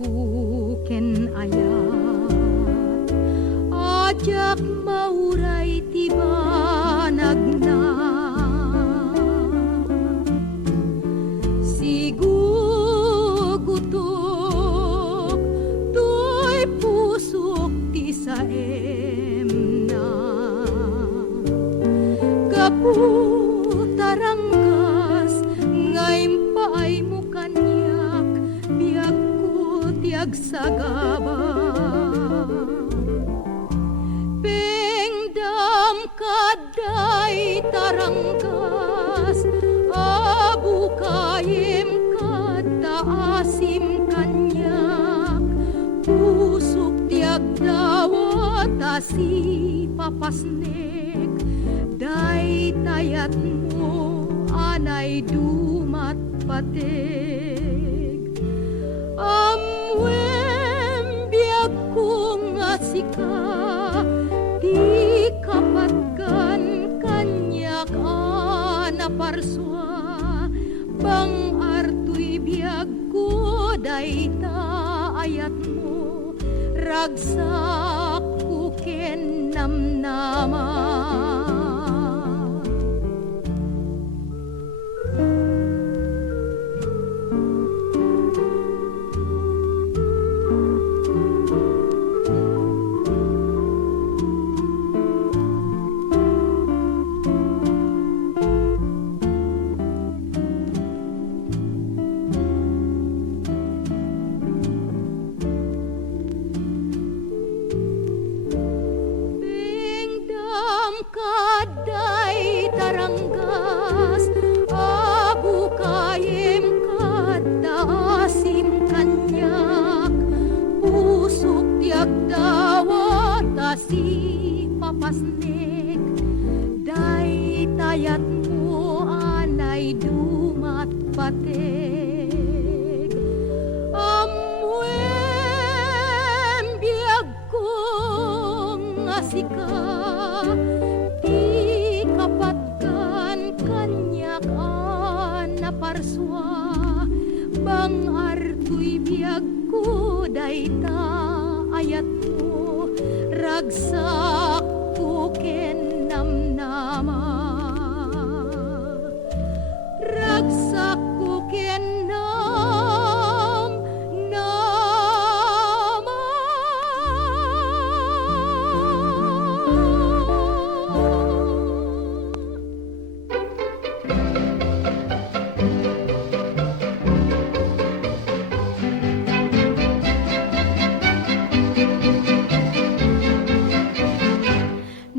kuken ayat ajak mauray tibanag na sigugutok tuy pusok ti saem na kaputaranggas ngayon paay mo kanyak biag ko tiag sagaba pengdam kaday taranggas abu kayem kataasim kanyak pusok tiag dawat asi papasnek day tayat mo anay dumat patig amwem biag kong asika di kapatkan kanyak anaparswa bang artoy biag ko dayta ayat mo ragsak kuken namnama kaday taranggas abu kayem kataasim kanyak pusok tiag dawat asi papasnek day tayat mo anay dumat patig amwem biag kong asika parswa bang artoy biag ko dayta ayat mo ragsak kuken namnama ragsak kuken namnama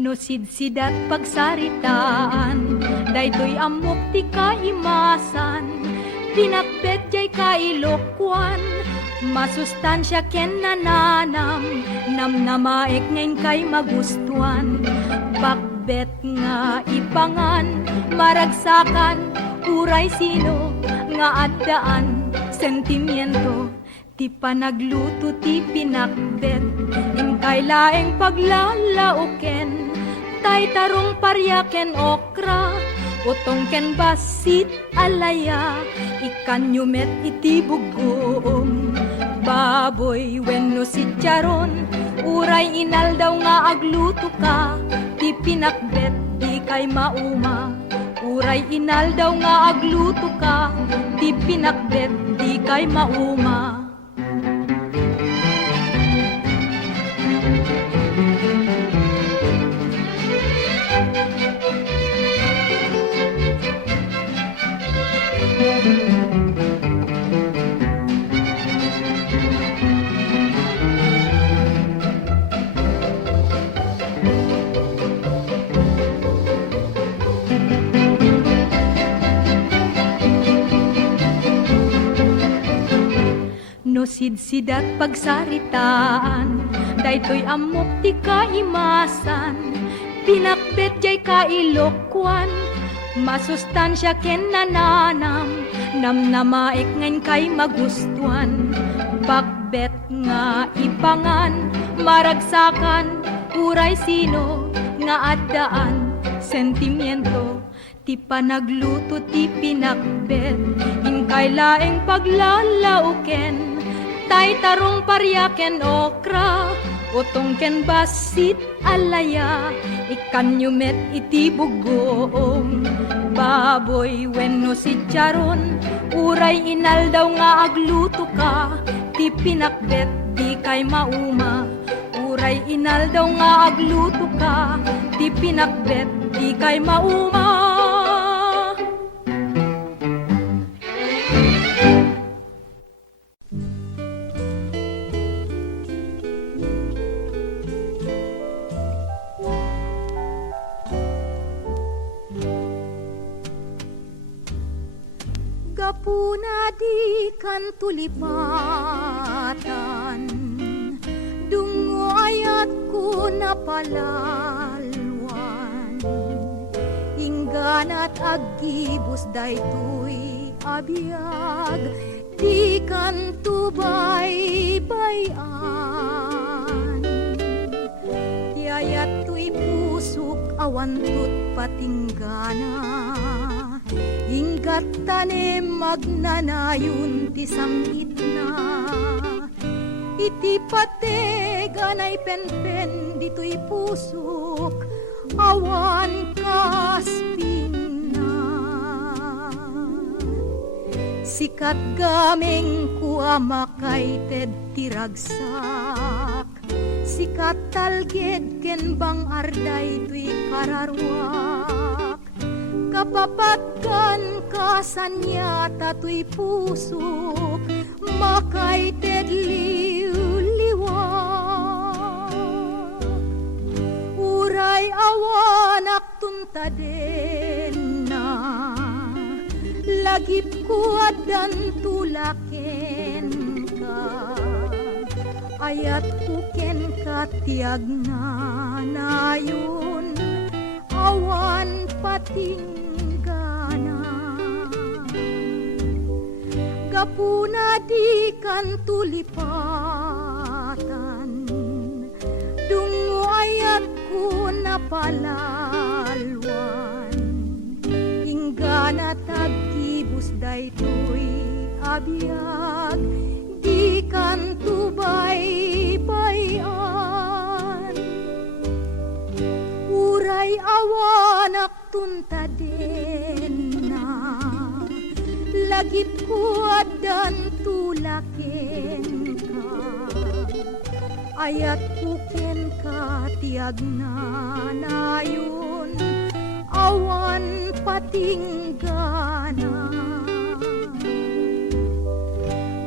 no sidsidat pagsaritaan daytoy amok ti kaimasan pinakbet jay kailokwan masustansya ken nananam namnamaek ngayon kay magustuhan bakbet nga ipangan maragsakan uray sino nga addaan sentimiento ti panagluto ti pinakbet inkay laeng paglalauken tay tarong paryaken okra utong ken basit alaya ikan yumet iti bugom baboy wenno si charon uray inal daw nga agluto ka ti pinakbet di kay mauma uray inal daw nga agluto ka ti pinakbet di kay mauma no sidsidat pagsaritaan daytoy amok ti kaimasan pinakbet jay kailokwan masustansya ken nananam namnamaek ngayon kay magustuhan bakbet nga ipangan maragsakan uray sino nga addaan sentimiento ti panagluto ti pinakbet inkay laeng paglalauken Gintay tarong paryaken okra, utong ken basit alaya, ikanyumet iti bugoong. Baboy wenno si Charon, uray inal daw nga agluto ka, ti pinakbet di kay mauma. Uray inal daw nga agluto ka, ti pinakbet di kay mauma. Gapuna di kan tulipatan, dungo ayat ko na palalwan. Ingganat agibus daytoy abiyag, di kan tubay bayan. Tiayat to'y pusok awan tut patinggana, hinggat tanem magnanayon ti sangit na. Iti patega na'y penpen dito'y pusok, awan kasping na. Sikat gameng kuamakay ted tiragsak, sikat talged ken bang arday to'y kararwak. Kapapatkan kasanyata to'y pusok, makay ted liwliwak. Uray awanak tuntaden na, lagip ko adan tulaken ka. Ayat kuken katiag na nayon, awan patinggana. Gapuna di kan tulipatan, dungo ayat ko na palalwan. Inggana tagkibus daytoy abiyag, di kan tubay bayan. Uray awanak tuntaden na, lagip ko adan tulaken ka. Ayat kuken ka tiag na nayon, awan patinggana.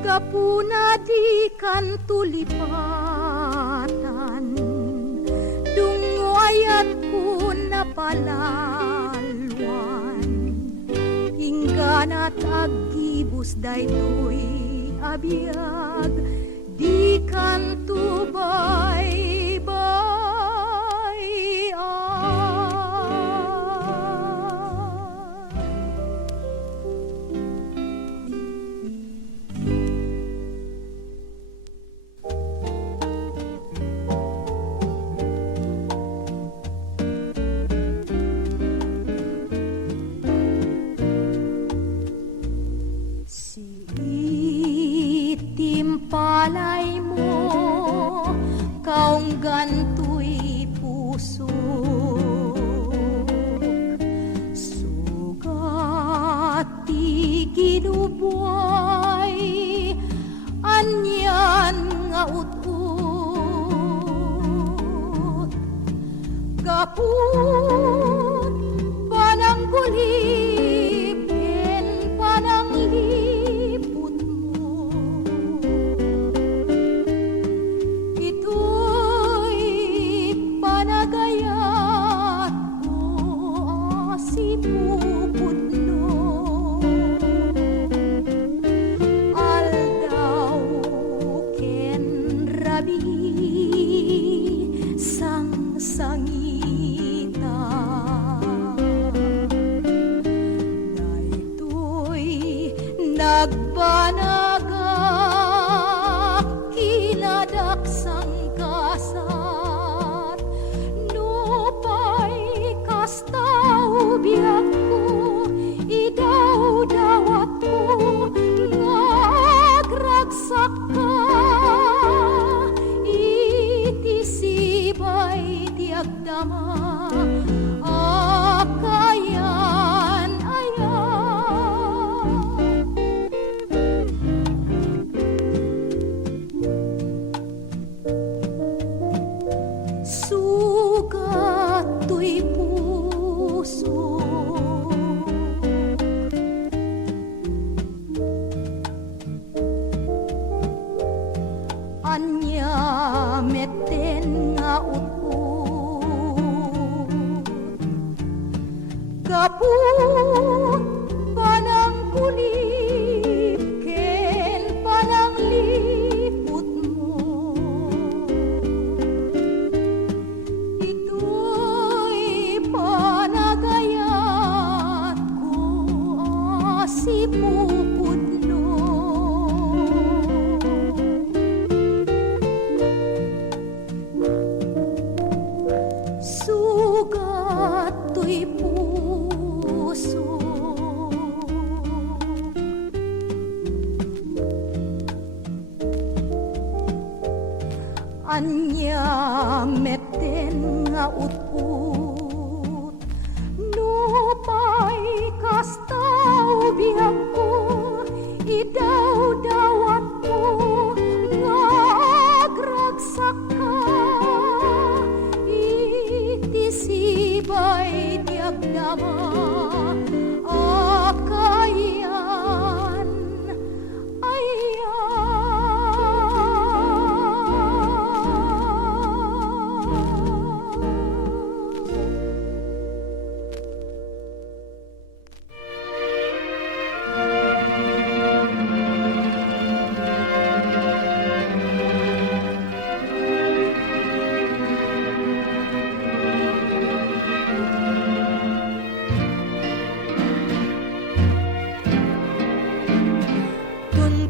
Gapuna di kan tulipatan, dungo ayat ko na palalwan. Ingganat agibus daytoy abiyag, di kan tubay bayan. Palay mo, kaong ganto'y pusok, sugat ti ginubuay, anyan nga ut-ut. Kaput pananggulip ken panangliput mo, ito'y panagayat ko si pupudno. Aldaw ken rabi sang-sangita, daytoy nagbanagak kinadaksang kasat, nupay kastaw biyak ko, idaw-dawat ko, ngagragsak ka Anya meten nga ut-ut Nupay kastaw biyag ko Idaw-dawat mo nga agragsak ka Itisibay diagdama akayan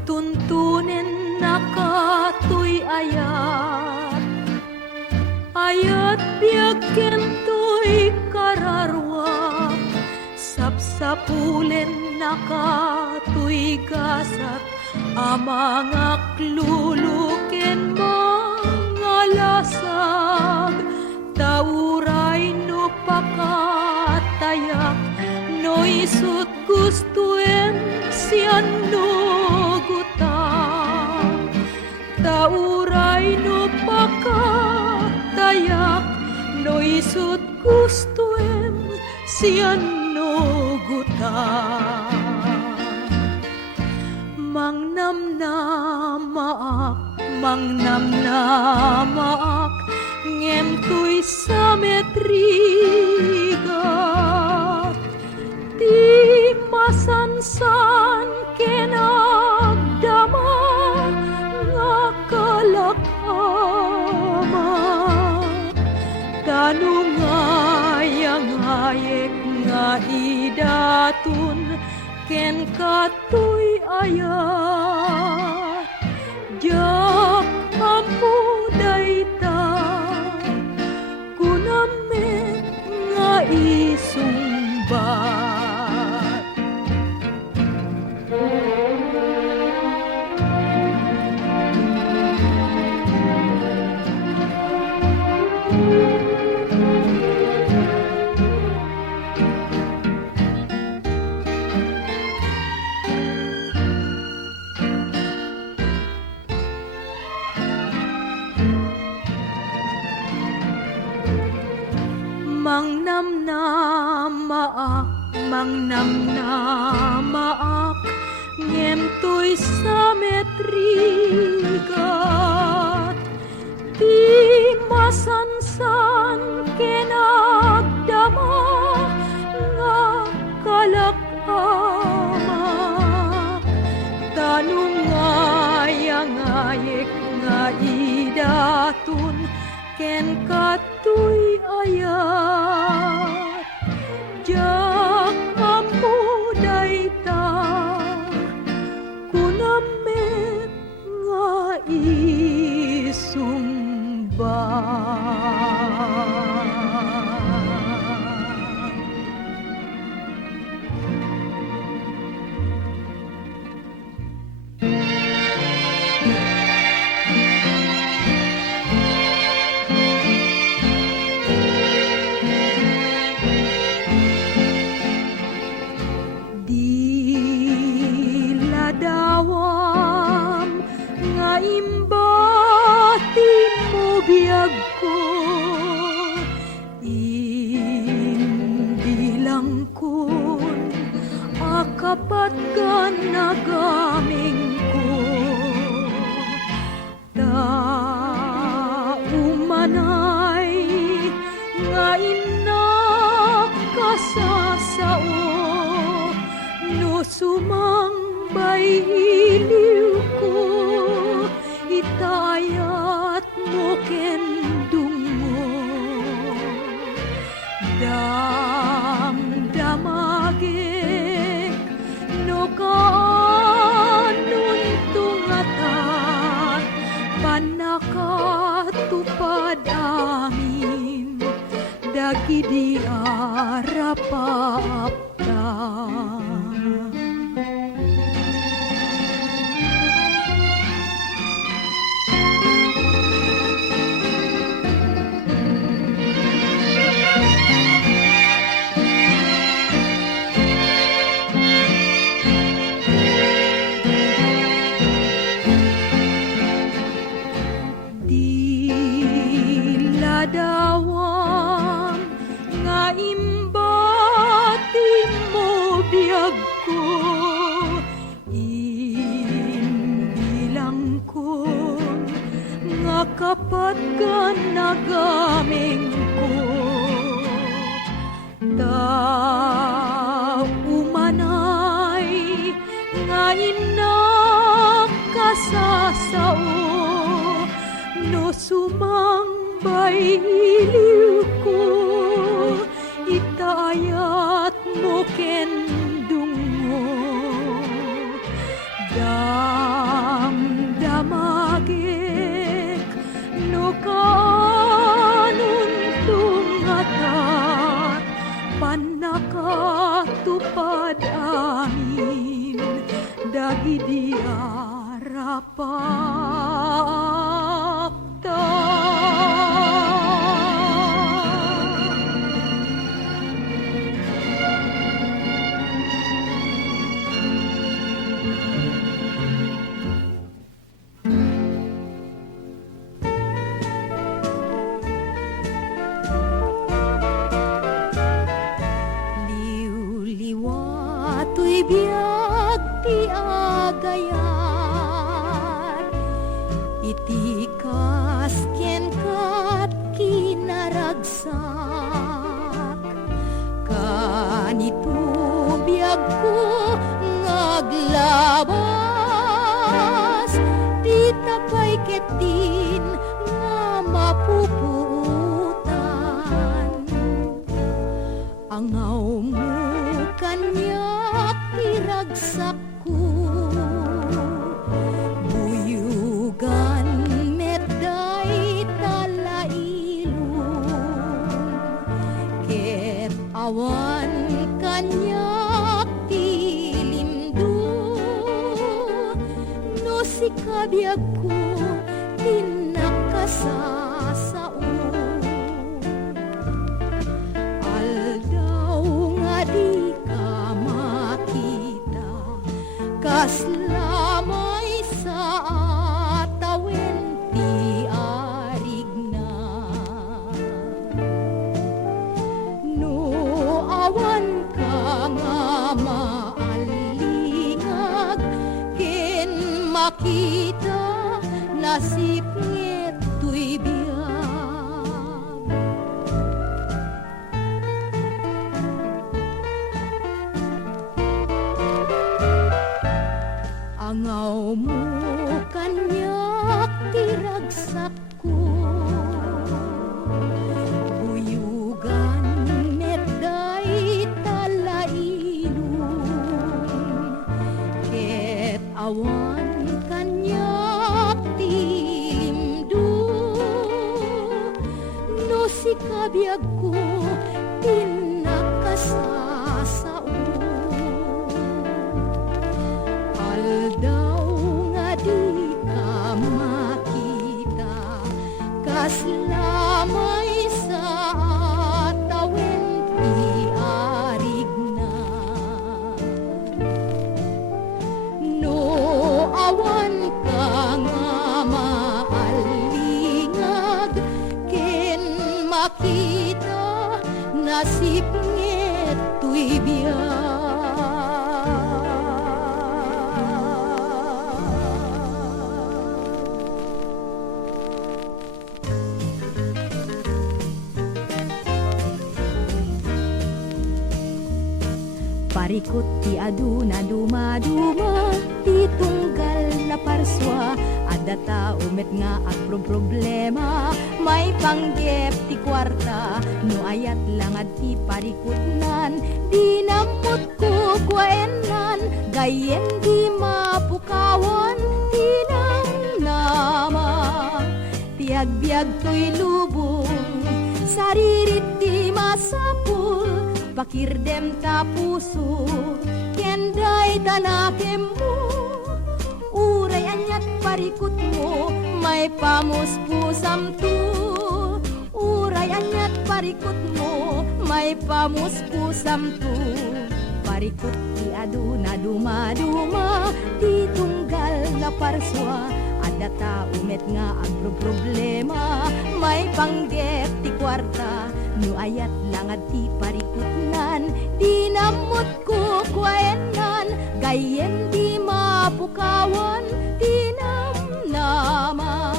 Tuntunin na kato'y ayat Ayat biyagken to'y kararwa Sapsapulen na kato'y gasat Amang akluluken mga lasag Tauray no pakatayak No isut gustuen siyan no Tauray no pakatayak No isut gustuem siyan no guta Mangnamnamaak Ngem tuy sa metrigat Di masansan kenagdama nga kalakama Tanungayang-ayek nga idatun ken katoy ayat Jak ampo dayta kunamet nga isumbat Mangnamnamaak Ngem to'y sa metrigat Di masansan kenagdama Nga kalakama Tanungayang-ayek nga idatun Ken kato'y ayat Jak ampo dayta kunamet nga kapat ka nagaming ko Taumanay nga inakasasao No sumangbay iliw ko Itayat mo kendung mo Damdamagik no kaanun tungatan Panakatupad amin Dagidi arapapta dapat ka nagaming ko. Ta umanay ngayon na kasasao, no sumambay iliw ko, itayat mo kendungo. Damdamagik no kanun tungatat, panakatupad amin dagidi arapapta. Liwato'y biyag ti agayat, iti kasken kat kinaragsak. Kanito biyag ko ngaglabas, di tapay ket din nga mapuputan. Angaw mo kanyak tiragsak ko, buyugan medday talailon, ket awan kanyak tilimdo, no sikabiyag ko tinakasasao. Di ka makita, kaslamay sa atawen ti arigna. No awan ka nga maalingag, ken makita nasip nget tuy biyag. Angaw mo kanyak tiragsak ko, buyugan medday talailon, ket awan kanyak tilimdo, no sikabiyag ko tinakasasao. Aldaw nga di ka makita, kaslamay sa atawen ti arigna. No awan ka nga maalingag, ken makita nasip nget tuy biyag. Parikot ti aduna dumaduma, ti tunggal na parswa, adda tao met nga problema, may panggep ti kwarta, no ayat lang at ti parikotnan, di namot ko kwaenan, gayen di mapukawan, ti nang nama, ti agbyag to'y lubong, saririt di masapul, pakirdem ta puso, kenday tanakem mo, uray anyat parikot mo, may pamuspusam tu. Uray anyat parikot mo, may pamuspusam tu. Parikot ti aduna dumaduma, ti tunggal na parswa, adda tao met nga problema, may panggep ti kwarta, no ayat lang at ti parikotnan, di namot ko kwaenan, gayen di mapukawan, di namnama.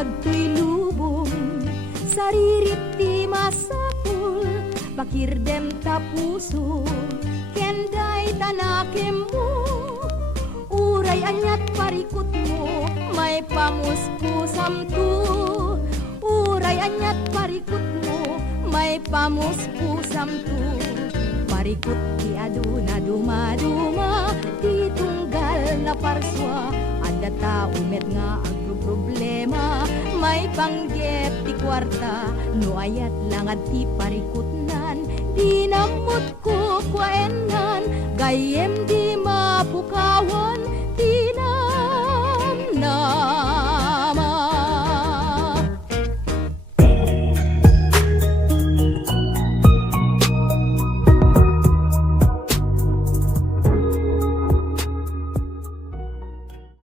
agto'y lubong, saririt ti masapul, pakirdem ta puso, kenday tanakem mo, uray anyat parikot mo, may pamuspusam tu, uray anyat parikot mo, may pamuspusam tu, parikot ti aduna dumaduma, ti tunggal na parswa, ada tao met nga agro-problema, may panggep ti kwarta, no ayat lang at ti parikot nan, di namot ko kwaenan, gayem